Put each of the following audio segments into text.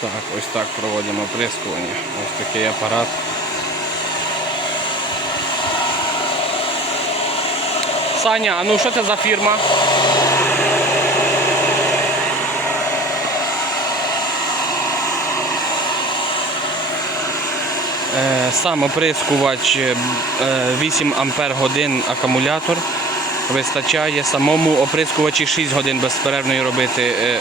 Так, ось так проводимо оприскування. Ось такий апарат. Саня, а ну що це за фірма? Е, Сам оприскувач е, 8 ампер годин акумулятор вистачає. Самому оприскувачі 6 годин безперервної робити е,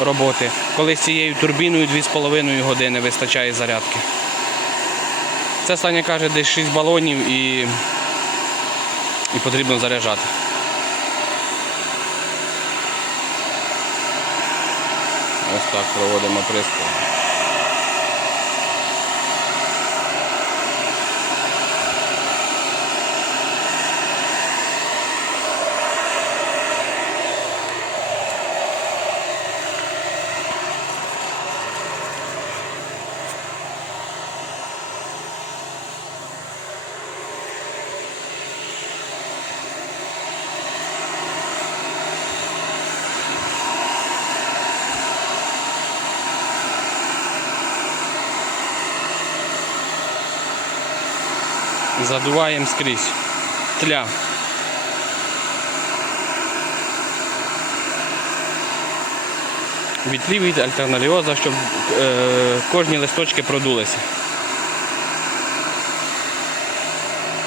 роботи. Коли з цією турбіною 2,5 години вистачає зарядки. Це Саня каже, десь 6 балонів і, і потрібно заряджати. Ось так проводимо оприскування. Задуваємо скрізь. Тля. Відлівіть альтерналіоза, щоб е, кожні листочки продулися.